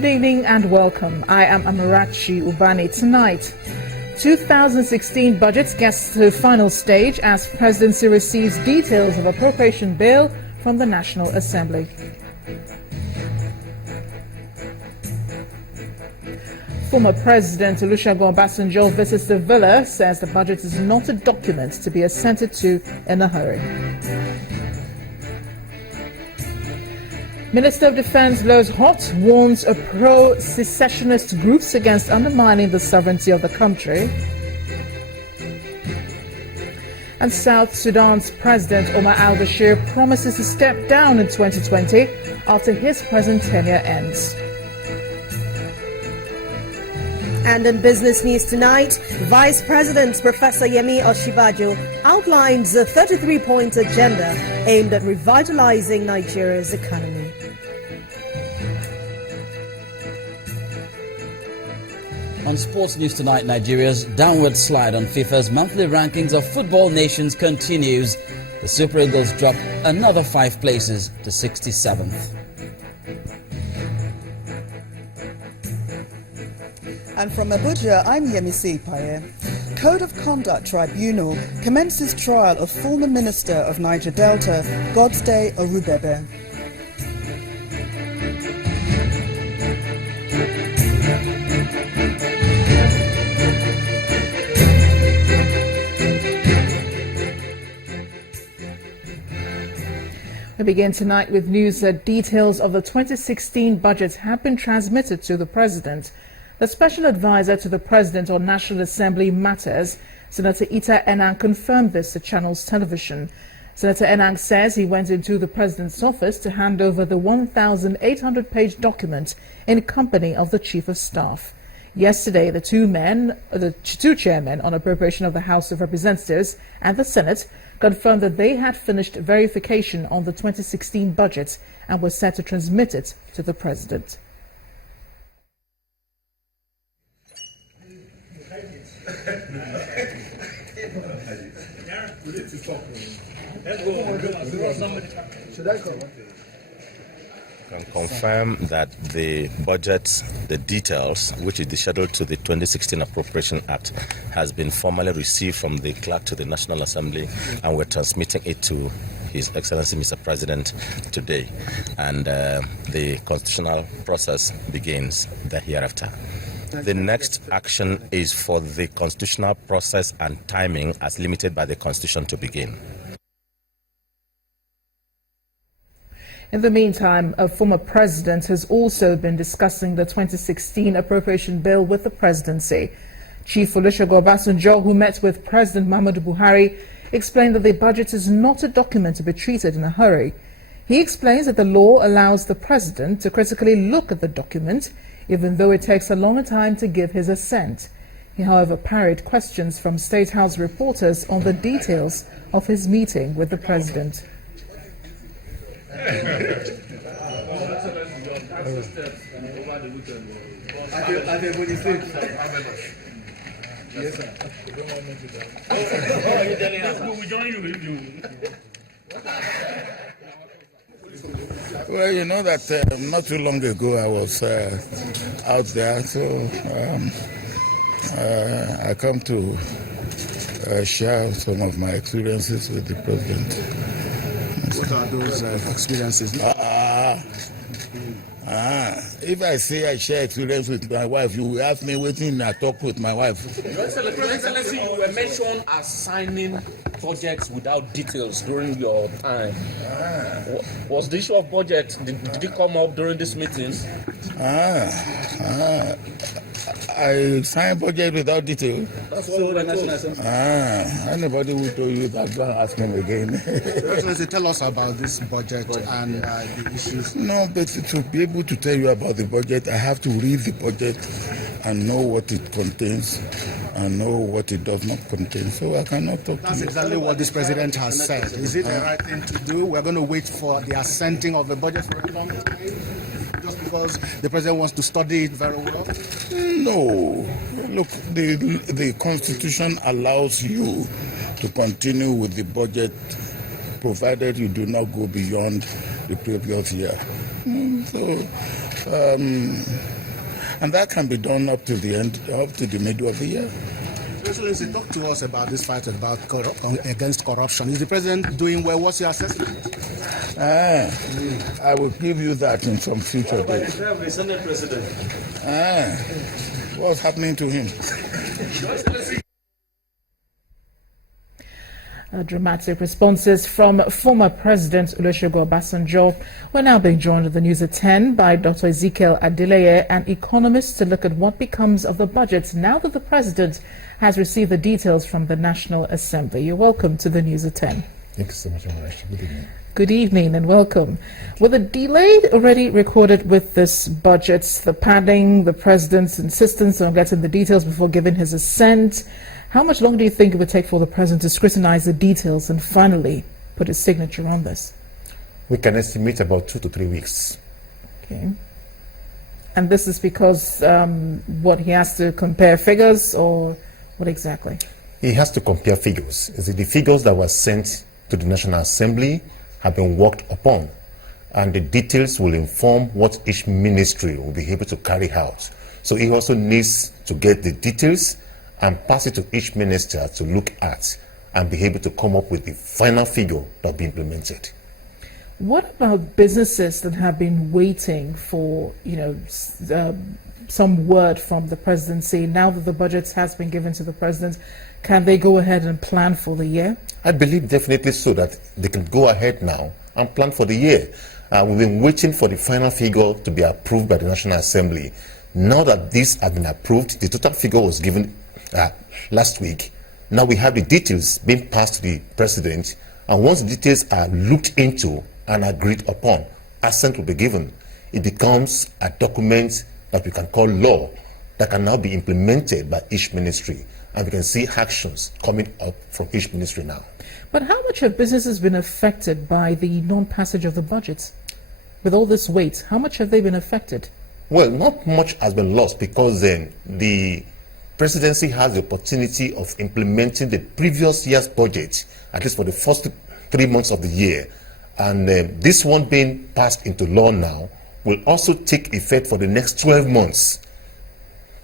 Good evening and welcome. I am Amarachi Ubani. Tonight, 2016 budget gets to the final stage as presidency receives details of appropriation bill from the National Assembly. Former President Olusegun Obasanjo visits the villa, says the budget is not a document to be assented to in a hurry. Minister of Defense blows hot, warns pro-secessionist groups against undermining the sovereignty of the country. And South Sudan's President Omar al-Bashir promises to step down in 2020 after his present tenure ends. And in business news tonight, Vice President Professor Yemi Osinbajo outlines a 33-point agenda aimed at revitalizing Nigeria's economy. On sports news tonight, Nigeria's downward slide on FIFA's monthly rankings of football nations continues. The Super Eagles drop another 5 places to 67th. And from Abuja, I'm Yemisi Paye. Code of Conduct Tribunal commences trial of former Minister of Niger Delta, Godstay Orubebe. We begin tonight with news that details of the 2016 budget have been transmitted to the President. The Special Advisor to the President on National Assembly Matters, Senator Ita Enang, confirmed this to Channels Television. Senator Enang says he went into the President's office to hand over the 1,800-page document in company of the Chief of Staff. Yesterday, the two chairmen on appropriation of the House of Representatives and the Senate confirmed that they had finished verification on the 2016 budget and were set to transmit it to the President. Can confirm that the budget, the details, which is the schedule to the 2016 Appropriation Act, has been formally received from the clerk to the National Assembly, and we're transmitting it to His Excellency Mr. President today. And the constitutional process begins hereafter. The next action is for the constitutional process and timing as limited by the Constitution to begin. In the meantime, a former president has also been discussing the 2016 appropriation bill with the presidency. Chief Olusegun Obasanjo, who met with President Muhammadu Buhari, explained that the budget is not a document to be treated in a hurry. He explains that the law allows the president to critically look at the document, even though it takes a longer time to give his assent. He, however, parried questions from State House reporters on the details of his meeting with the president. Well, you know that not too long ago I was out there, so I come to share some of my experiences with the president. What are those experiences? If I say I share experience with my wife, you will ask me waiting I talk with my wife. Your Excellency, you were mentioned as signing projects without details during your time. Was the issue of budget, did it come up during these meetings? I sign budget without detail. That's what the National Assembly. Anybody will tell you that, don't ask him again. Excellency, tell us about this budget and the issues. No, but to be able to tell you about the budget, I have to read the budget and know what it contains and know what it does not contain. So I cannot talk to you. That's exactly what this president has said. Is it the right thing to do? We're going to wait for the assenting of the budget for a long time? Just because the president wants to study it very well? No. Look, the Constitution allows you to continue with the budget provided you do not go beyond the previous year. So And that can be done up to the middle of the year. Excellency, talk to us about this fight against corruption. Is the president doing well? What's your assessment? I will give you that in some future days. The Senate President. What's happening to him? Dramatic responses from former President Olusegun Obasanjo. We're now being joined at the news at 10 by Dr. Ezekiel Adeleye, an economist, to look at what becomes of the budget now that the president has received the details from the National Assembly. You're welcome to the news at 10. Thank you so much, Amarashi. Good evening. Good evening and welcome. With a delay already recorded with this budget, the padding, the president's insistence on getting the details before giving his assent, how much longer do you think it would take for the president to scrutinize the details and finally put his signature on this? We can estimate about 2 to 3 weeks. Okay. And this is because what, he has to compare figures, or what exactly? He has to compare figures. Is it the figures that were sent to the National Assembly have been worked upon, and the details will inform what each ministry will be able to carry out. So he also needs to get the details and pass it to each minister to look at and be able to come up with the final figure that will be implemented. What about businesses that have been waiting for, some word from the presidency? Now that the budget has been given to the president, can they go ahead and plan for the year? I believe definitely so, that they can go ahead now and plan for the year. We've been waiting for the final figure to be approved by the National Assembly. Now that this has been approved, the total figure was given last week. Now we have the details being passed to the president, and once the details are looked into and agreed upon, assent will be given. It becomes a document that we can call law that can now be implemented by each ministry, and we can see actions coming up from each ministry now. But how much have businesses been affected by the non-passage of the budget? With all this weight, how much have they been affected? Well, not much has been lost, because then the presidency has the opportunity of implementing the previous year's budget, at least for the first 3 months of the year. And this one being passed into law now will also take effect for the next 12 months,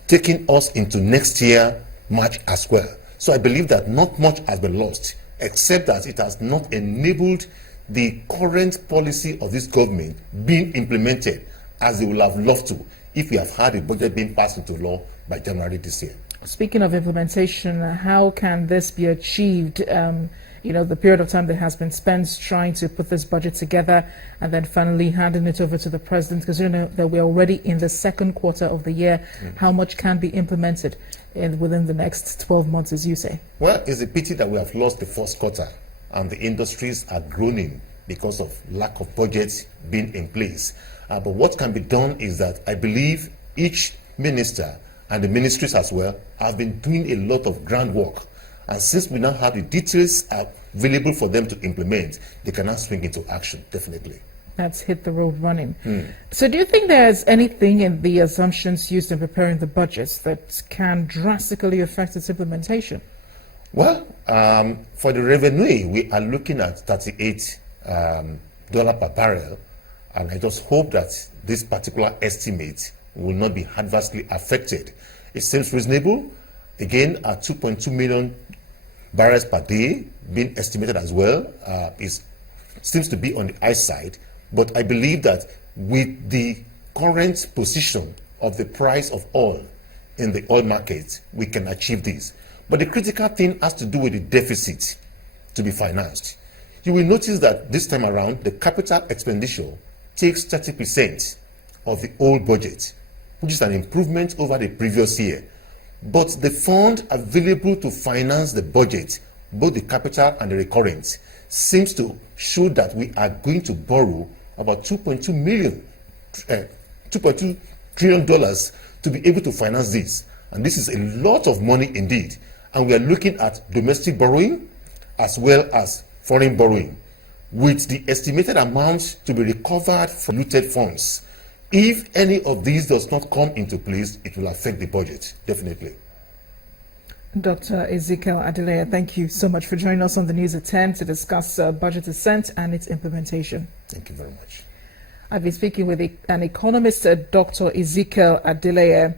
taking us into next year, March as well. So I believe that not much has been lost, except that it has not enabled the current policy of this government being implemented as they would have loved to if we have had a budget being passed into law by January this year. Speaking of implementation, how can this be achieved? The period of time that has been spent trying to put this budget together and then finally handing it over to the president, because that we're already in the second quarter of the year. How much can be implemented within the next 12 months, as you say? Well, it's a pity that we have lost the first quarter and the industries are groaning because of lack of budgets being in place. But what can be done is that I believe each minister and the ministries as well have been doing a lot of groundwork. And since we now have the details available for them to implement, they can now swing into action, definitely. That's hit the road running. So do you think there's anything in the assumptions used in preparing the budgets that can drastically affect its implementation? Well, for the revenue, we are looking at $38 per barrel. And I just hope that this particular estimate will not be adversely affected. It seems reasonable. Again, at 2.2 million barrels per day being estimated as well, seems to be on the high side. But I believe that with the current position of the price of oil in the oil market, we can achieve this. But the critical thing has to do with the deficit to be financed. You will notice that this time around, the capital expenditure takes 30% of the old budget, which is an improvement over the previous year. But the fund available to finance the budget, both the capital and the recurrent, seems to show that we are going to borrow about $2.2 trillion to be able to finance this. And this is a lot of money indeed. And we are looking at domestic borrowing as well as foreign borrowing, with the estimated amount to be recovered from looted funds. If any of these does not come into place, it will affect the budget, definitely. Dr. Ezekiel Adeleye, thank you so much for joining us on the News at 10 to discuss budget assent and its implementation. Thank you very much. I've been speaking with an economist, Dr. Ezekiel Adeleye.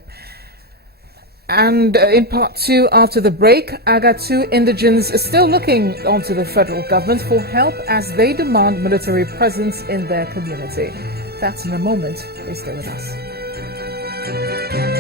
And in part two, after the break, Agatu indigents are still looking onto the federal government for help as they demand military presence in their community. That's in a moment. Please stay with us.